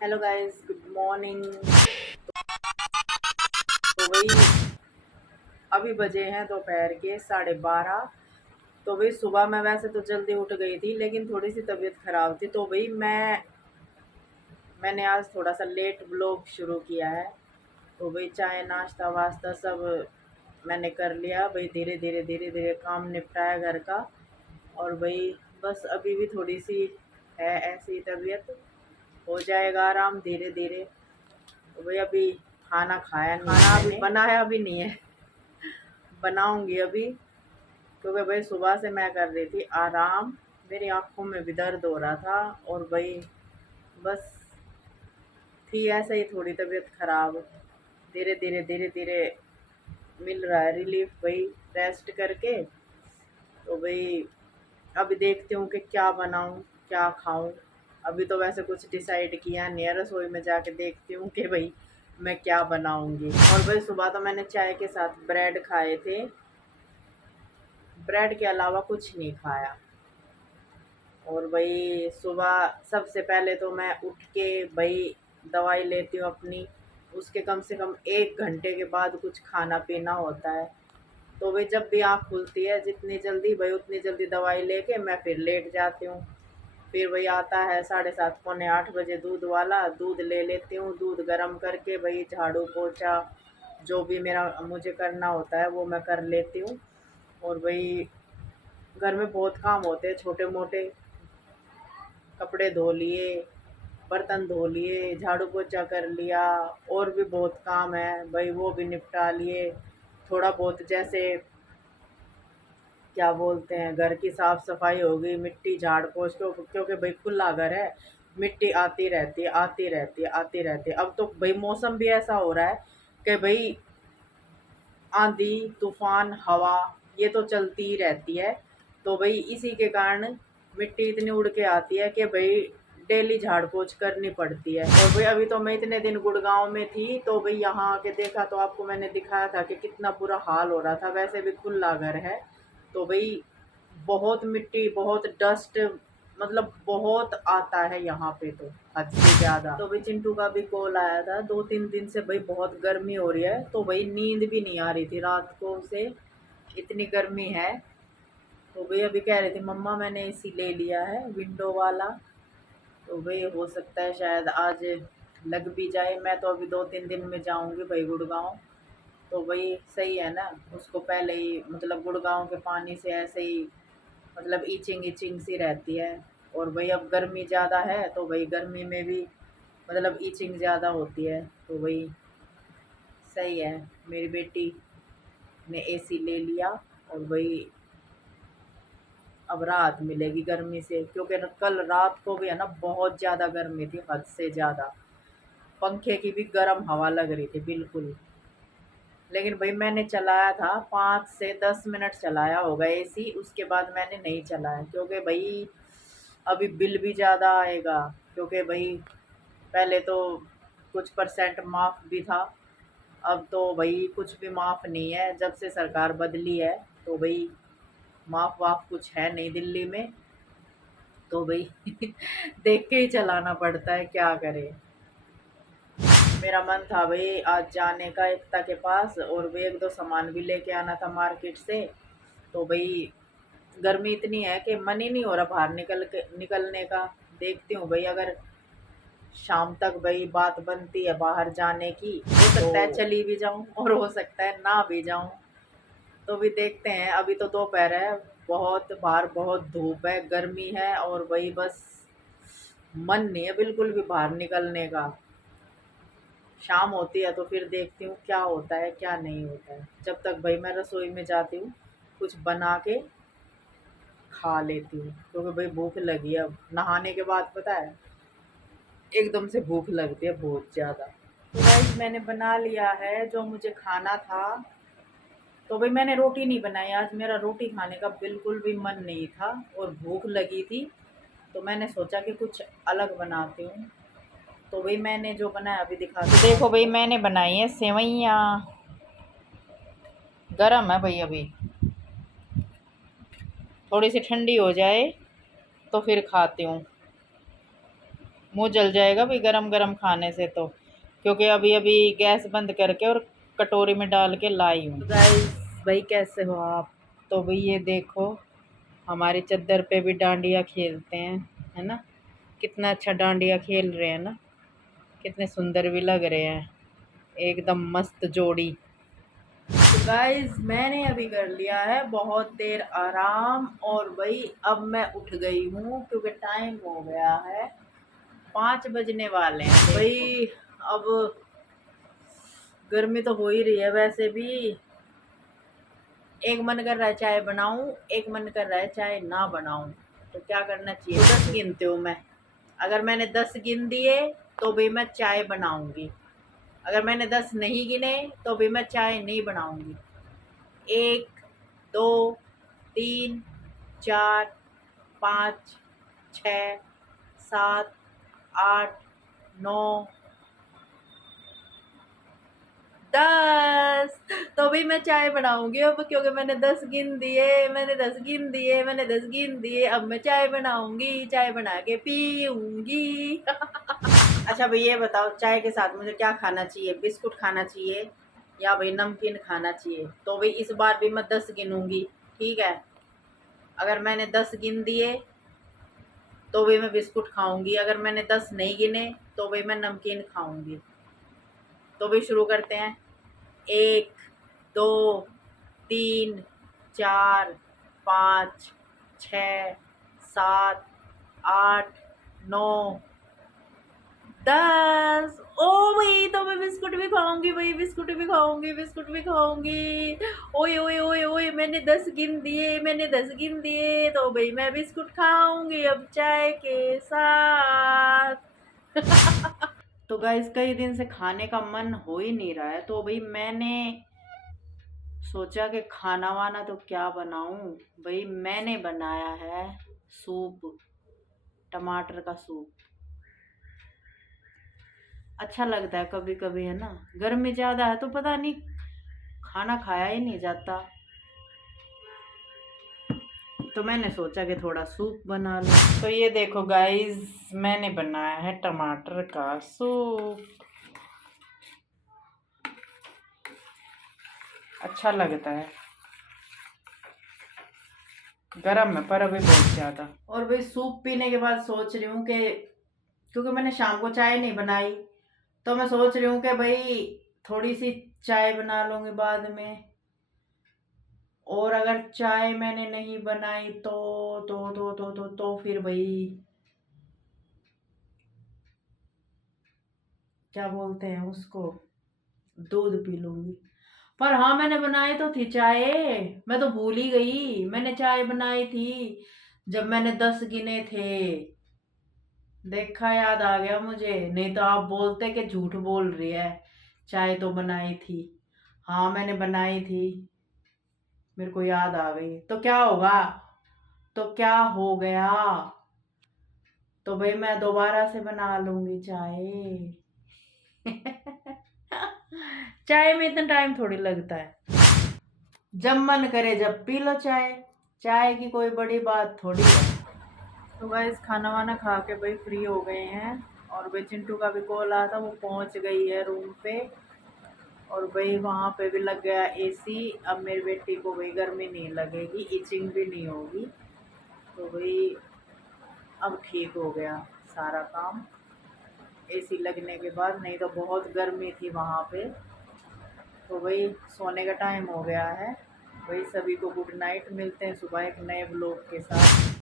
Hello guys, good morning. तो वही अभी बजे हैं दोपहर के 12:30। तो वही सुबह मैं वैसे तो जल्दी उठ गई थी, लेकिन थोड़ी सी तबीयत खराब थी, तो वही मैंने आज थोड़ा सा लेट ब्लॉग शुरू किया है। तो वही चाय नाश्ता वास्ता सब मैंने कर लिया। वही धीरे धीरे धीरे धीरे काम निपटाया घर का। और वही बस अभी भी थोड़ी सी है ऐसी तबीयत, हो जाएगा आराम धीरे धीरे। तो वही अभी खाना खाया नहीं, खाना अभी बनाया भी नहीं है, बनाऊंगी अभी। क्योंकि भाई सुबह से मैं कर रही थी आराम, मेरी आंखों में भी दर्द हो रहा था। और भाई बस थी ऐसे ही थोड़ी तबीयत खराब। धीरे धीरे धीरे धीरे मिल रहा है रिलीफ भाई, रेस्ट करके। तो भाई अभी देखती हूँ कि क्या बनाऊँ, क्या खाऊं। अभी तो वैसे कुछ डिसाइड किया नहीं है, रसोई में जाके देखती हूँ कि भाई मैं क्या बनाऊंगी। और भाई सुबह तो मैंने चाय के साथ ब्रेड खाए थे, ब्रेड के अलावा कुछ नहीं खाया। और भाई सुबह सबसे पहले तो मैं उठ के भाई दवाई लेती हूँ अपनी। उसके कम से कम 1 घंटे के बाद कुछ खाना पीना होता है। तो भाई जब भी आँख खुलती है जितनी जल्दी भाई उतनी जल्दी दवाई लेके मैं फिर लेट जाती हूँ। फिर वही आता है 7:30 पौने 8 बजे दूध वाला, दूध ले लेती हूँ। दूध गर्म करके भाई झाड़ू पोछा जो भी मेरा मुझे करना होता है वो मैं कर लेती हूँ। और भाई घर में बहुत काम होते हैं छोटे मोटे, कपड़े धो लिए, बर्तन धो लिए, झाड़ू पोछा कर लिया। और भी बहुत काम है भाई, वो भी निपटा लिए। थोड़ा बहुत जैसे क्या बोलते हैं, घर की साफ सफाई हो गई, मिट्टी झाड़ पोछ के, क्योंकि भाई खुला घर है, मिट्टी आती रहती है आती रहती है आती रहती है। अब तो भाई मौसम भी ऐसा हो रहा है कि भाई आंधी तूफान हवा ये तो चलती ही रहती है। तो भाई इसी के कारण मिट्टी इतनी उड़ के आती है कि भाई डेली झाड़ पोछ करनी पड़ती है। और भाई अभी तो मैं इतने दिन गुड़गांव में थी, तो भाई यहाँ आके देखा तो आपको मैंने दिखाया था कि कितना बुरा हाल हो रहा था। वैसे भी खुला घर है, तो भाई बहुत मिट्टी बहुत डस्ट, मतलब बहुत आता है यहाँ पे तो हद से ज्यादा। तो भाई चिंटू का भी कॉल आया था, 2-3 दिन से भाई बहुत गर्मी हो रही है। तो भाई नींद भी नहीं आ रही थी रात को से, इतनी गर्मी है। तो भाई अभी कह रही थी मम्मा मैंने एसी ले लिया है विंडो वाला। तो भाई हो सकता है शायद आज लग भी जाए। मैं तो अभी 2-3 दिन में जाऊंगी भाई गुड़गांव। तो भाई सही है ना, उसको पहले ही मतलब गुड़गांव के पानी से ऐसे ही मतलब ईचिंग ईचिंग सी रहती है। और भाई अब गर्मी ज़्यादा है, तो भाई गर्मी में भी मतलब ईचिंग ज़्यादा होती है। तो भाई सही है, मेरी बेटी ने एसी ले लिया। और भाई अब राहत मिलेगी गर्मी से, क्योंकि कल रात को भी है ना बहुत ज़्यादा गर्मी थी, हद से ज़्यादा। पंखे की भी गर्म हवा लग रही थी बिल्कुल। लेकिन भाई मैंने चलाया था 5 से 10 मिनट चलाया होगा एसी, उसके बाद मैंने नहीं चलाया। क्योंकि भाई अभी बिल भी ज़्यादा आएगा। क्योंकि भाई पहले तो कुछ परसेंट माफ़ भी था, अब तो भाई कुछ भी माफ़ नहीं है जब से सरकार बदली है। तो भाई माफ़ वाफ कुछ है नहीं दिल्ली में। तो भाई देख के ही चलाना पड़ता है, क्या करें। मेरा मन था भाई आज जाने का एकता के पास, और वो 1-2 सामान भी लेके आना था मार्केट से। तो भाई गर्मी इतनी है कि मन ही नहीं हो रहा बाहर निकलने का। देखती हूँ भाई अगर शाम तक भाई बात बनती है बाहर जाने की, हो सकता है चली भी जाऊं और हो सकता है ना भी जाऊं। तो भी देखते हैं। अभी तो दोपहर है, बहुत बाहर बहुत धूप है, गर्मी है। और वही बस मन नहीं है बिल्कुल भी बाहर निकलने का। शाम होती है तो फिर देखती हूँ क्या होता है क्या नहीं होता है। जब तक भाई मैं रसोई में जाती हूँ कुछ बना के खा लेती हूँ, क्योंकि भाई भूख लगी है। अब नहाने के बाद पता है एकदम से भूख लगती है बहुत ज़्यादा। तो गाइस मैंने बना लिया है जो मुझे खाना था। तो भाई मैंने रोटी नहीं बनाई आज, मेरा रोटी खाने का बिल्कुल भी मन नहीं था और भूख लगी थी। तो मैंने सोचा कि कुछ अलग बनाती हूँ। तो भाई मैंने जो बनाया अभी दिखा तो देखो भाई, मैंने बनाई है सेवइयाँ। गरम है भाई, अभी थोड़ी सी ठंडी हो जाए तो फिर खाती हूँ। मुंह जल जाएगा भाई गरम गरम खाने से तो, क्योंकि अभी अभी गैस बंद करके और कटोरी में डाल के लाई हूँ। गाइस भाई कैसे हो आप? तो भाई ये देखो हमारी चद्दर पे भी डांडिया खेलते हैं, है ना? कितना अच्छा डांडिया खेल रहे हैं ना, कितने सुंदर भी लग रहे हैं, एकदम मस्त जोड़ी। तो गाइस मैंने अभी कर लिया है बहुत देर आराम, और भाई अब मैं उठ गई हूँ क्योंकि टाइम हो गया है 5 बजने वाले हैं भाई। अब गर्मी तो हो ही रही है वैसे भी, एक मन कर रहा है चाय बनाऊं, एक मन कर रहा है चाय ना बनाऊं, तो क्या करना चाहिए? तो 10 गिनती हूँ मैं, अगर मैंने 10 गिन दिए तो भी मैं चाय बनाऊंगी, अगर मैंने 10 नहीं गिने तो भी मैं चाय नहीं बनाऊंगी। 1 2 3 4 5 6 7 8 9 10, तो भी मैं चाय बनाऊंगी अब, क्योंकि मैंने 10 गिन दिए, मैंने 10 गिन दिए, मैंने 10 गिन दिए। अब मैं चाय बनाऊंगी, चाय बना के पीऊंगी। अच्छा भाई ये बताओ चाय के साथ मुझे क्या खाना चाहिए? बिस्कुट खाना चाहिए या भाई नमकीन खाना चाहिए? तो भाई इस बार भी मैं 10 गिनूंगी, ठीक है? अगर मैंने 10 गिन दिए तो भी मैं बिस्कुट खाऊंगी, अगर मैंने 10 नहीं गिने तो भाई मैं नमकीन खाऊंगी। तो भी शुरू करते हैं। 1 2 3 4 5 6 7 8 9 10। ओ भाई तो मैं बिस्कुट भी खाऊंगी भाई, बिस्कुट भी खाऊंगी, बिस्कुट भी खाऊंगी। ओए ओए ओए ओए मैंने 10 गिन दिए, मैंने 10 गिन दिए, तो भाई मैं बिस्कुट खाऊंगी अब चाय के साथ। तो गाइस कई दिन से खाने का मन हो ही नहीं रहा है, तो भाई मैंने सोचा कि खाना वाना तो क्या बनाऊं। भाई मैंने बनाया है सूप, टमाटर का सूप। अच्छा लगता है कभी कभी, है ना? गर्मी ज़्यादा है तो पता नहीं खाना खाया ही नहीं जाता, तो मैंने सोचा कि थोड़ा सूप बना लूं। तो ये देखो गाइस मैंने बनाया है टमाटर का सूप। अच्छा लगता है, गरम है पर अभी बहुत ज़्यादा। और भाई सूप पीने के बाद सोच रही हूँ कि क्योंकि मैंने शाम को चाय नहीं बनाई, तो मैं सोच रही हूँ कि भाई थोड़ी सी चाय बना लूँगी बाद में, और अगर चाय मैंने नहीं बनाई तो फिर भाई क्या बोलते हैं उसको, दूध पी लूंगी। पर हाँ मैंने बनाई तो थी चाय, मैं तो भूल ही गई मैंने चाय बनाई थी जब मैंने 10 गिने थे। देखा, याद आ गया मुझे, नहीं तो आप बोलते कि झूठ बोल रही है, चाय तो बनाई थी। हाँ मैंने बनाई थी, मेरे को याद आ गई। तो क्या होगा, तो क्या हो गया, तो भाई मैं दोबारा से बना लूंगी चाय। चाय में इतना टाइम थोड़ी लगता है, जब मन करे जब पी लो चाय, चाय की कोई बड़ी बात थोड़ी है। तो गाइस खाना वाना खा के भाई फ्री हो गए हैं, और भाई चिंटू का भी कॉल आया था, वो पहुंच गई है रूम पे, और भाई वहाँ पे भी लग गया एसी। अब मेरी बेटी को भाई गर्मी नहीं लगेगी, इचिंग भी नहीं होगी, तो भाई अब ठीक हो गया सारा काम एसी लगने के बाद, नहीं तो बहुत गर्मी थी वहाँ पे। तो भाई सोने का टाइम हो गया है। भाई सभी को गुड नाइट, मिलते हैं सुबह एक नए ब्लॉग के साथ।